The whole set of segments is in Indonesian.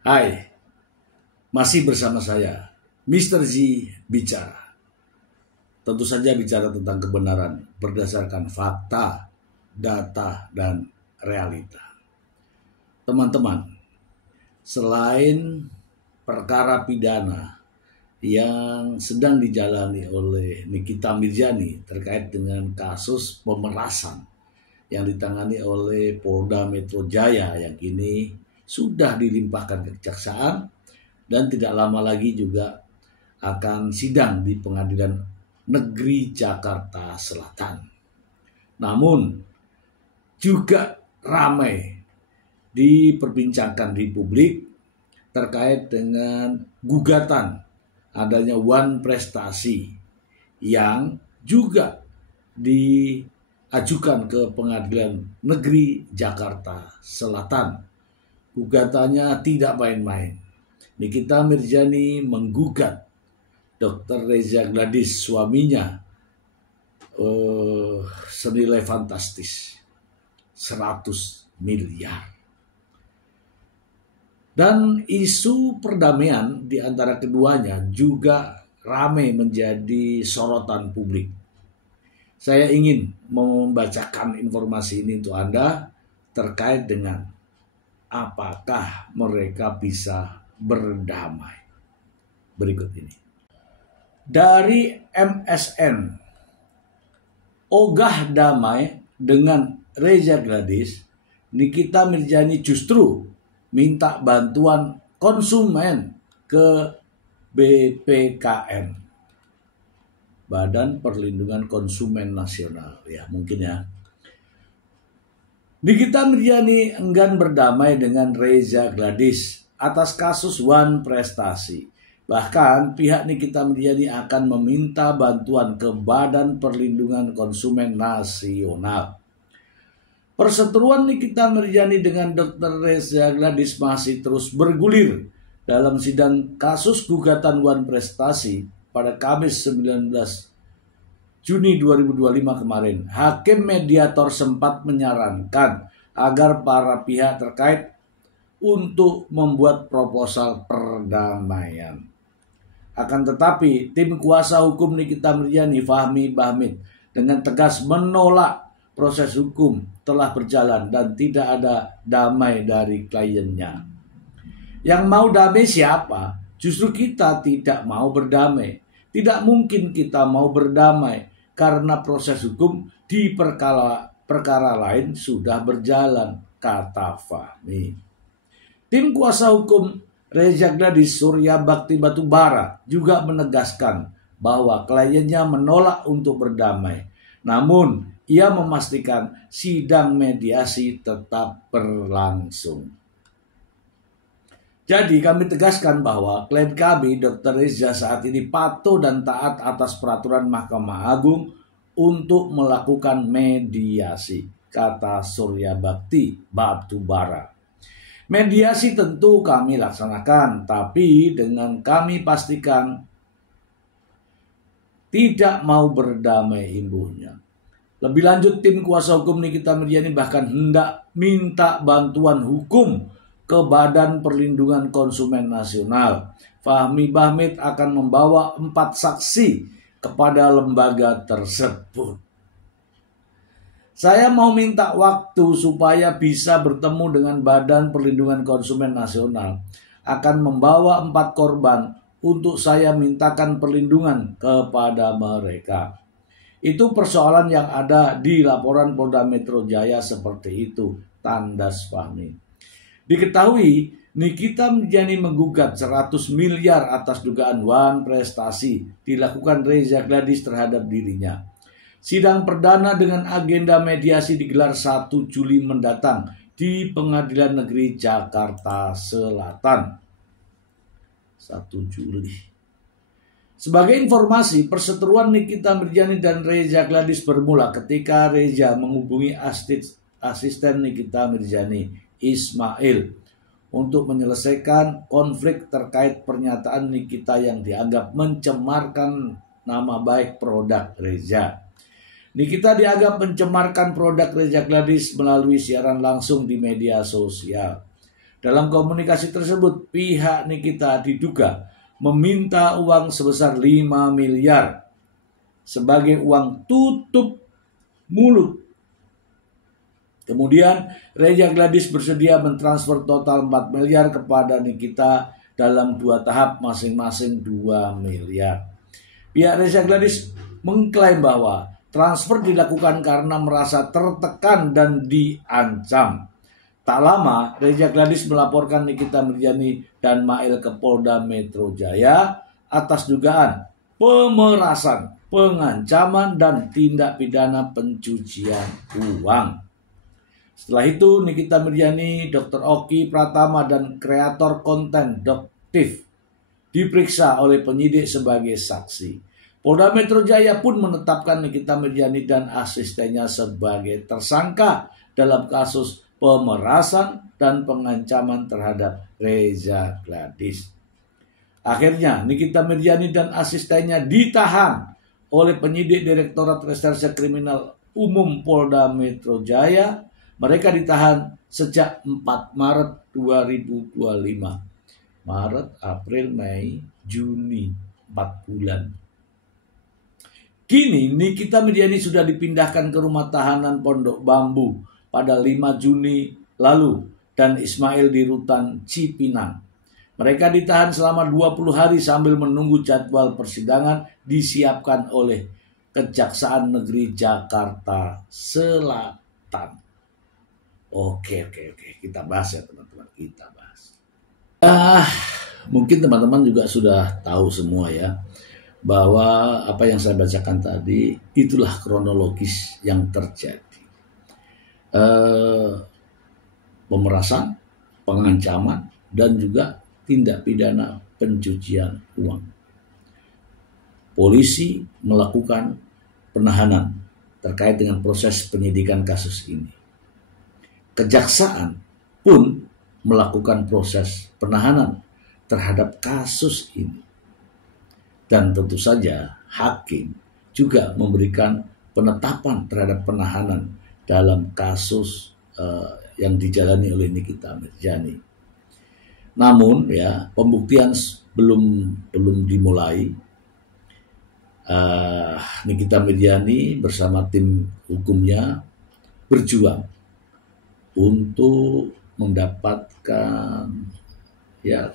Hai, masih bersama saya, Mr. Z bicara. Tentu saja bicara tentang kebenaran berdasarkan fakta, data, dan realita. Teman-teman, selain perkara pidana yang sedang dijalani oleh Nikita Mirzani terkait dengan kasus pemerasan yang ditangani oleh Polda Metro Jaya yang kini sudah dilimpahkan ke kejaksaan dan tidak lama lagi juga akan sidang di Pengadilan Negeri Jakarta Selatan. Namun juga ramai diperbincangkan di publik terkait dengan gugatan adanya Wan Prestasi yang juga diajukan ke Pengadilan Negeri Jakarta Selatan. Gugatannya tidak main-main. Nikita Mirzani menggugat Dr. Reza Gladys, suaminya, senilai fantastis 100 miliar. Dan isu perdamaian di antara keduanya juga ramai menjadi sorotan publik. Saya ingin membacakan informasi ini untuk Anda terkait dengan apakah mereka bisa berdamai. Berikut ini. Dari MSN, ogah damai dengan Reza Gladys, Nikita Mirzani justru minta bantuan konsumen ke BPKN, Badan Perlindungan Konsumen Nasional. Ya, mungkin ya. Nikita Mirzani enggan berdamai dengan Reza Gladys atas kasus Wan Prestasi. Bahkan pihak Nikita Mirzani akan meminta bantuan ke Badan Perlindungan Konsumen Nasional. Perseteruan Nikita Mirzani dengan Dr. Reza Gladys masih terus bergulir dalam sidang kasus gugatan Wan Prestasi pada Kamis 19 Juni 2025 kemarin. Hakim mediator sempat menyarankan agar para pihak terkait untuk membuat proposal perdamaian. Akan tetapi, tim kuasa hukum Nikita Mirzani, Fahmi Bahmid, dengan tegas menolak proses hukum telah berjalan dan tidak ada damai dari kliennya. Yang mau damai siapa? Justru kita tidak mau berdamai. Tidak mungkin kita mau berdamai karena proses hukum di perkara lain sudah berjalan, kata Fahmi. Tim kuasa hukum Reza Gladys, Surya Bakti Batubara, juga menegaskan bahwa kliennya menolak untuk berdamai. Namun, ia memastikan sidang mediasi tetap berlangsung. Jadi kami tegaskan bahwa klien kami Dr. Reza saat ini patuh dan taat atas peraturan Mahkamah Agung untuk melakukan mediasi, kata Surya Bakti Batubara. Mediasi tentu kami laksanakan, tapi dengan kami pastikan tidak mau berdamai, imbuhnya. Lebih lanjut, tim kuasa hukum Nikita Mirzani bahkan hendak minta bantuan hukum ke Badan Perlindungan Konsumen Nasional. Fahmi Bahmid akan membawa 4 saksi kepada lembaga tersebut. Saya mau minta waktu supaya bisa bertemu dengan Badan Perlindungan Konsumen Nasional. Akan membawa 4 korban untuk saya mintakan perlindungan kepada mereka. Itu persoalan yang ada di laporan Polda Metro Jaya seperti itu, tandas Fahmi. Diketahui Nikita Mirzani menggugat 100 miliar atas dugaan Wan Prestasi dilakukan Reza Gladys terhadap dirinya. Sidang perdana dengan agenda mediasi digelar 1 Juli mendatang di Pengadilan Negeri Jakarta Selatan. 1 Juli. Sebagai informasi, perseteruan Nikita Mirzani dan Reza Gladys bermula ketika Reza menghubungi asisten Nikita Mirzani, Ismail, untuk menyelesaikan konflik terkait pernyataan Nikita yang dianggap mencemarkan nama baik produk Reza. Nikita dianggap mencemarkan produk Reza Gladys melalui siaran langsung di media sosial. Dalam komunikasi tersebut, pihak Nikita diduga meminta uang sebesar 5 miliar sebagai uang tutup mulut. Kemudian Reza Gladys bersedia mentransfer total 4 miliar kepada Nikita dalam 2 tahap masing-masing 2 miliar. Pihak Reza Gladys mengklaim bahwa transfer dilakukan karena merasa tertekan dan diancam. Tak lama, Reza Gladys melaporkan Nikita Mirzani dan Mail ke Polda Metro Jaya atas dugaan pemerasan, pengancaman, dan tindak pidana pencucian uang. Setelah itu, Nikita Mirzani, Dr. Oki Pratama, dan kreator konten Doktif diperiksa oleh penyidik sebagai saksi. Polda Metro Jaya pun menetapkan Nikita Mirzani dan asistennya sebagai tersangka dalam kasus pemerasan dan pengancaman terhadap Reza Gladys. Akhirnya Nikita Mirzani dan asistennya ditahan oleh penyidik Direktorat Reserse Kriminal Umum Polda Metro Jaya. Mereka ditahan sejak 4 Maret 2025. Maret, April, Mei, Juni, 4 bulan. Kini Nikita Mirzani sudah dipindahkan ke rumah tahanan Pondok Bambu pada 5 Juni lalu dan Ismail di Rutan Cipinang. Mereka ditahan selama 20 hari sambil menunggu jadwal persidangan disiapkan oleh Kejaksaan Negeri Jakarta Selatan. Oke, kita bahas ya teman-teman, kita bahas. Mungkin teman-teman juga sudah tahu semua ya, bahwa apa yang saya bacakan tadi itulah kronologis yang terjadi. Pemerasan, pengancaman, dan juga tindak pidana pencucian uang. Polisi melakukan penahanan terkait dengan proses penyidikan kasus ini. Kejaksaan pun melakukan proses penahanan terhadap kasus ini. Dan tentu saja hakim juga memberikan penetapan terhadap penahanan dalam kasus yang dijalani oleh Nikita Mirzani. Namun ya, pembuktian belum dimulai. Nikita Mirzani bersama tim hukumnya berjuang untuk mendapatkan ya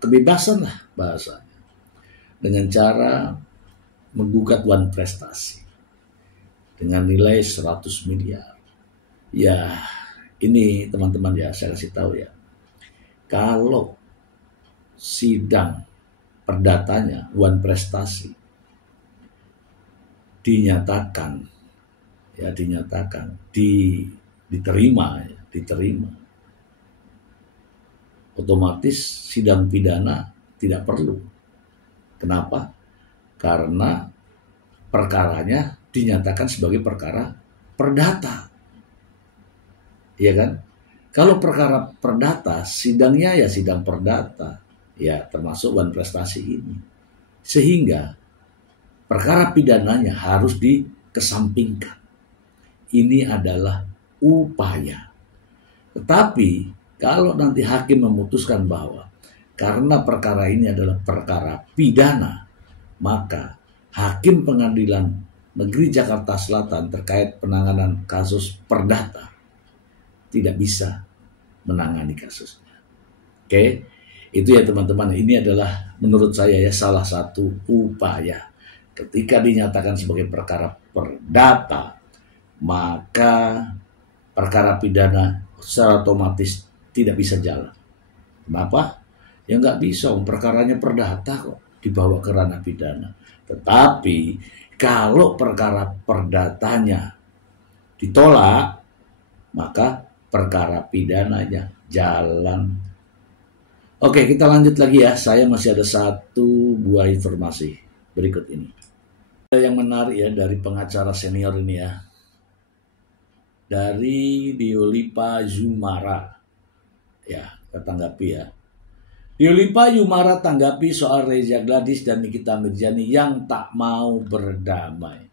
kebebasan lah bahasanya, dengan cara menggugat Wan Prestasi dengan nilai 100 miliar. Ya, ini teman-teman ya, saya kasih tahu ya. Kalau sidang perdatanya Wan Prestasi diterima, otomatis sidang pidana tidak perlu. Kenapa? Karena perkaranya dinyatakan sebagai perkara perdata. Iya kan? Kalau perkara perdata, sidangnya ya sidang perdata. Ya, termasuk Wan Prestasi ini. Sehingga perkara pidananya harus dikesampingkan. Ini adalah upaya. Tetapi kalau nanti hakim memutuskan bahwa karena perkara ini adalah perkara pidana, maka Hakim Pengadilan Negeri Jakarta Selatan terkait penanganan kasus perdata tidak bisa menangani kasusnya. Oke, itu ya teman-teman. Ini adalah menurut saya ya salah satu upaya. Ketika dinyatakan sebagai perkara perdata, maka perkara pidana secara otomatis tidak bisa jalan. Kenapa? Ya nggak bisa, perkaranya perdata kok dibawa ke ranah pidana. Tetapi kalau perkara perdatanya ditolak, maka perkara pidananya jalan. Oke, kita lanjut lagi ya. Saya masih ada satu buah informasi berikut ini. Ada yang menarik ya dari pengacara senior ini ya. Dari Diolipa Zumara. Ya, kita tanggapi ya. Diolipa Zumara tanggapi soal Reza Gladys dan Nikita Mirzani yang tak mau berdamai.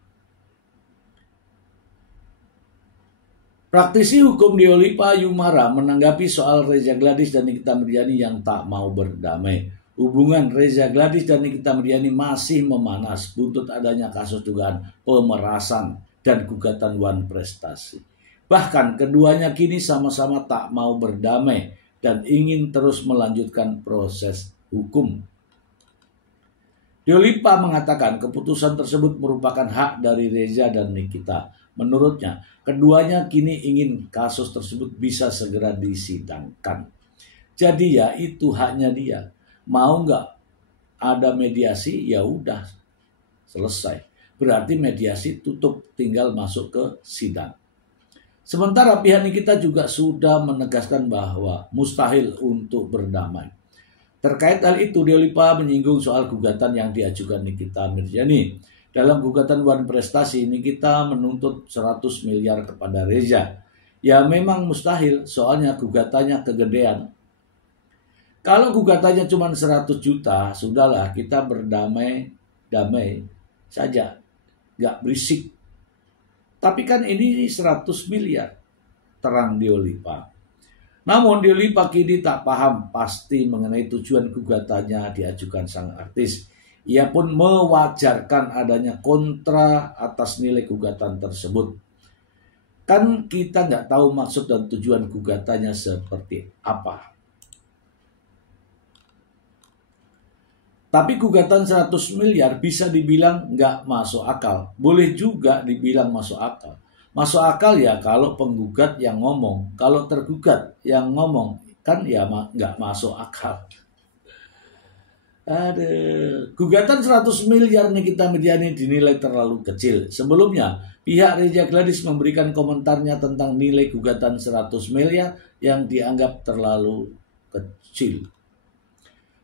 Praktisi hukum Diolipa Yumara menanggapi soal Reza Gladys dan Nikita Mirzani yang tak mau berdamai. Hubungan Reza Gladys dan Nikita Mirzani masih memanas buntut adanya kasus dugaan pemerasan dan gugatan Wan Prestasi. Bahkan keduanya kini sama-sama tak mau berdamai dan ingin terus melanjutkan proses hukum. Diolipa mengatakan keputusan tersebut merupakan hak dari Reza dan Nikita. Menurutnya, keduanya kini ingin kasus tersebut bisa segera disidangkan. Jadi ya itu haknya dia. Mau nggak ada mediasi, ya udah selesai. Berarti mediasi tutup, tinggal masuk ke sidang. Sementara pihak Nikita juga sudah menegaskan bahwa mustahil untuk berdamai. Terkait hal itu, Diolipa menyinggung soal gugatan yang diajukan Nikita Mirzani. Dalam gugatan Wan Prestasi, Nikita menuntut 100 miliar kepada Reza. Ya memang mustahil, soalnya gugatannya kegedean. Kalau gugatannya cuma 100 juta, sudahlah kita berdamai saja, gak berisik. Tapi kan ini 100 miliar, terang Diolipa. Namun Diolipa kini tak paham pasti mengenai tujuan gugatannya diajukan sang artis. Ia pun mewajarkan adanya kontra atas nilai gugatan tersebut. Kan kita nggak tahu maksud dan tujuan gugatannya seperti apa. Tapi gugatan 100 miliar bisa dibilang nggak masuk akal. Boleh juga dibilang masuk akal. Masuk akal ya kalau penggugat yang ngomong. Kalau tergugat yang ngomong kan ya nggak masuk akal. Gugatan 100 miliar Nikita Mirzani dinilai terlalu kecil. Sebelumnya, pihak Reza Gladys memberikan komentarnya tentang nilai gugatan 100 miliar yang dianggap terlalu kecil.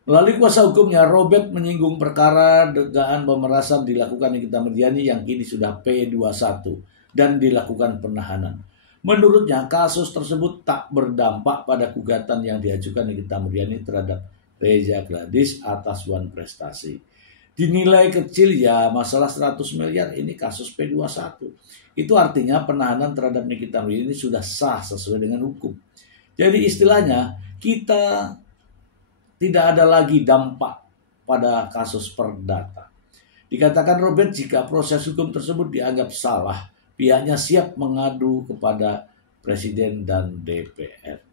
Melalui kuasa hukumnya, Robert menyinggung perkara dugaan pemerasan dilakukan Nikita Mirzani yang kini sudah P21 dan dilakukan penahanan. Menurutnya, kasus tersebut tak berdampak pada gugatan yang diajukan Nikita Mirzani terhadap Reza Gladys atas Wan Prestasi. Dinilai kecil ya masalah 100 miliar ini kasus P21. Itu artinya penahanan terhadap Nikita Mirzani sudah sah sesuai dengan hukum. Jadi istilahnya kita tidak ada lagi dampak pada kasus perdata. Dikatakan Robert jika proses hukum tersebut dianggap salah, pihaknya siap mengadu kepada Presiden dan DPR.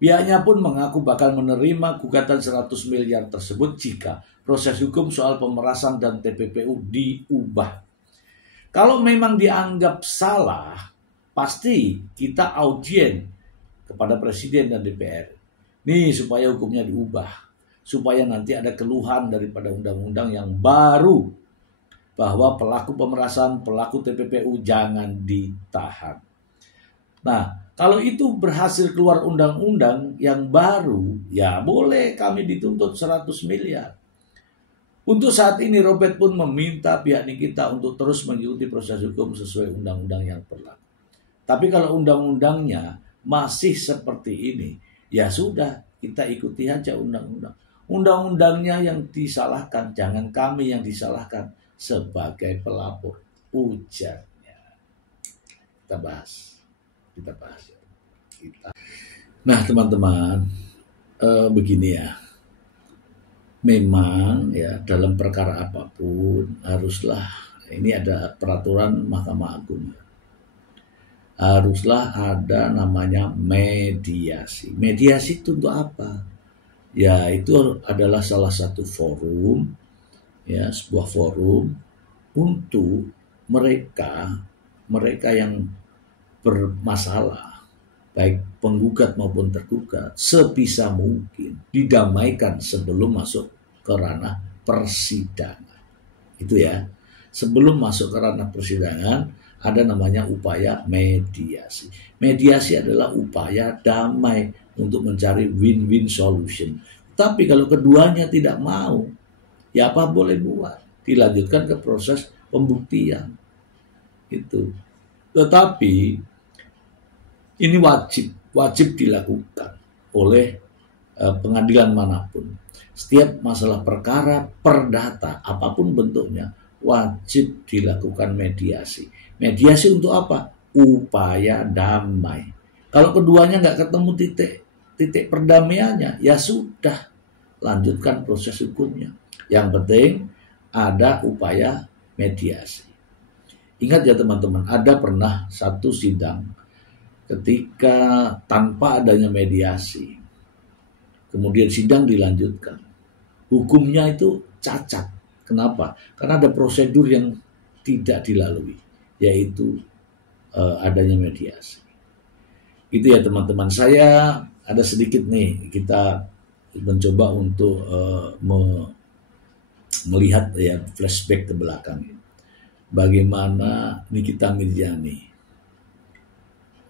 Pihaknya pun mengaku bakal menerima gugatan 100 miliar tersebut jika proses hukum soal pemerasan dan TPPU diubah. Kalau memang dianggap salah, pasti kita audien kepada Presiden dan DPR. Nih supaya hukumnya diubah, supaya nanti ada keluhan daripada undang-undang yang baru bahwa pelaku pemerasan, pelaku TPPU jangan ditahan. Nah, kalau itu berhasil keluar undang-undang yang baru, ya boleh kami dituntut 100 miliar. Untuk saat ini Robert pun meminta pihak Nikita untuk terus mengikuti proses hukum sesuai undang-undang yang berlaku. Tapi kalau undang-undangnya masih seperti ini, ya sudah kita ikuti aja undang-undang. Undang-undangnya yang disalahkan, jangan kami yang disalahkan sebagai pelapor, ujarnya. Kita bahas. Nah teman-teman, begini ya, memang ya dalam perkara apapun haruslah, ini ada peraturan Mahkamah Agung, haruslah ada namanya mediasi. Mediasi itu untuk apa? Ya itu adalah salah satu forum, ya sebuah forum untuk mereka yang bermasalah, baik penggugat maupun tergugat, sebisa mungkin didamaikan sebelum masuk ke ranah persidangan. Itu ya, sebelum masuk ke ranah persidangan ada namanya upaya mediasi. Mediasi adalah upaya damai untuk mencari win-win solution. Tapi kalau keduanya tidak mau, ya apa boleh buat? Dilanjutkan ke proses pembuktian. Itu. Tetapi ini wajib dilakukan oleh pengadilan manapun. Setiap masalah perkara perdata, apapun bentuknya, wajib dilakukan mediasi. Mediasi untuk apa? upaya damai. Kalau keduanya nggak ketemu titik perdamaiannya, ya sudah, lanjutkan proses hukumnya. Yang penting ada upaya mediasi. Ingat ya teman-teman, ada pernah satu sidang ketika tanpa adanya mediasi, kemudian sidang dilanjutkan. Hukumnya itu cacat. Kenapa? Karena ada prosedur yang tidak dilalui, yaitu adanya mediasi. Itu ya teman-teman. Saya ada sedikit nih, kita mencoba untuk melihat ya flashback ke belakang. Bagaimana Nikita Mirzani.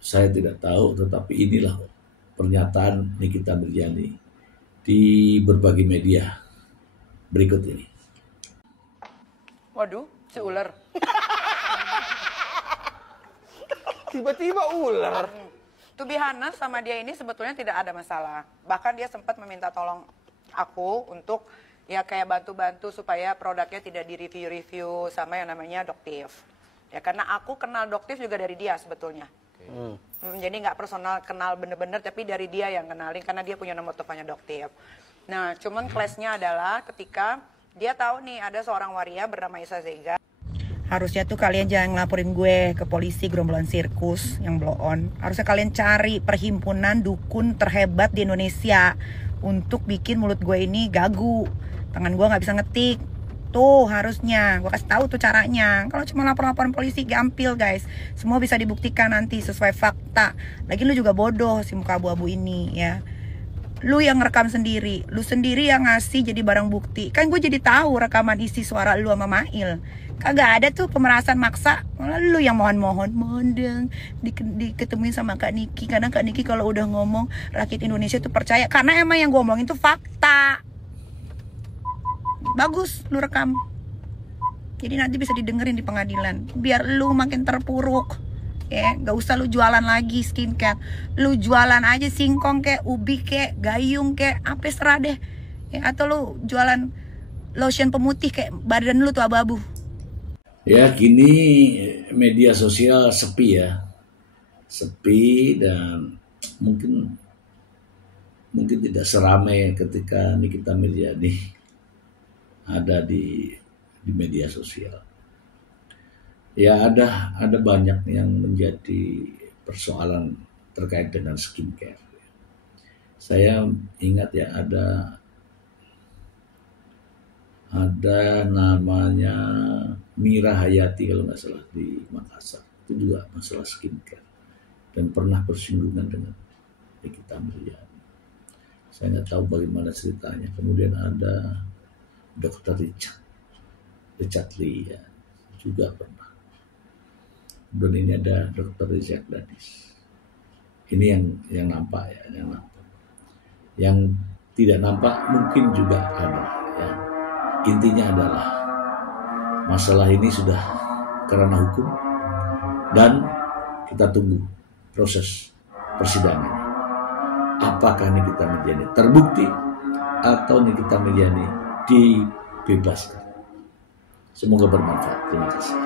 Saya tidak tahu, tetapi inilah pernyataan Nikita Mirzani di berbagai media berikut ini. Waduh, si ular. Tiba-tiba ular. To be honest, sama dia ini sebetulnya tidak ada masalah. Bahkan dia sempat meminta tolong aku untuk ya kayak bantu-bantu supaya produknya tidak di-review-review sama yang namanya Doktif. Ya karena aku kenal Doktif juga dari dia sebetulnya. Jadi nggak personal kenal bener-bener, tapi dari dia yang kenalin karena dia punya nomor teleponnya Doktif. Nah, cuman clash-nya adalah ketika dia tahu nih ada seorang waria bernama Isa Zega. Harusnya tuh kalian jangan ngelaporin gue ke polisi gerombolan sirkus yang blow on. Harusnya kalian cari perhimpunan dukun terhebat di Indonesia untuk bikin mulut gue ini gagu. Tangan gue nggak bisa ngetik. Tuh harusnya gue kasih tahu tuh caranya. Kalau cuma lapor-laporan polisi gampil guys. Semua bisa dibuktikan nanti sesuai fakta. Lagi lu juga bodoh si muka abu-abu ini ya. Lu yang ngerekam sendiri, lu sendiri yang ngasih jadi barang bukti. Kan gue jadi tahu rekaman isi suara lu sama Mail. Kagak ada tuh pemerasan maksa. Malah lu yang mohon dong diketemuin sama Kak Niki. Karena Kak Niki kalau udah ngomong rakyat Indonesia tuh percaya. Karena emang yang gue omongin tuh fakta. Bagus lu rekam. Jadi nanti bisa didengerin di pengadilan. Biar lu makin terpuruk. Ya, gak usah lu jualan lagi skincare. Lu jualan aja singkong kek, ubi kek, gayung kek, apa serah deh. Ya, atau lu jualan lotion pemutih kek, badan lu tuh abu-abu. Ya, kini media sosial sepi ya. Sepi dan mungkin tidak seramai ketika Nikita Mirzani ada di media sosial. Ya ada banyak yang menjadi persoalan terkait dengan skincare. Saya ingat ya ada namanya Mira Hayati kalau nggak salah di Makassar. Itu juga masalah skincare dan pernah bersinggungan dengan Nikita Mirzani. Saya nggak tahu bagaimana ceritanya. Kemudian ada Dr. Richard Lee ya, juga pernah. Dan ini ada Dr. Reza Gladys. Ini yang nampak ya, yang nampak. Yang tidak nampak mungkin juga ada ya. Intinya adalah masalah ini sudah kerana hukum dan kita tunggu proses persidangan. Apakah Nikita Mirzani terbukti atau Nikita Mirzani dibebaskan? Semoga bermanfaat. Terima kasih.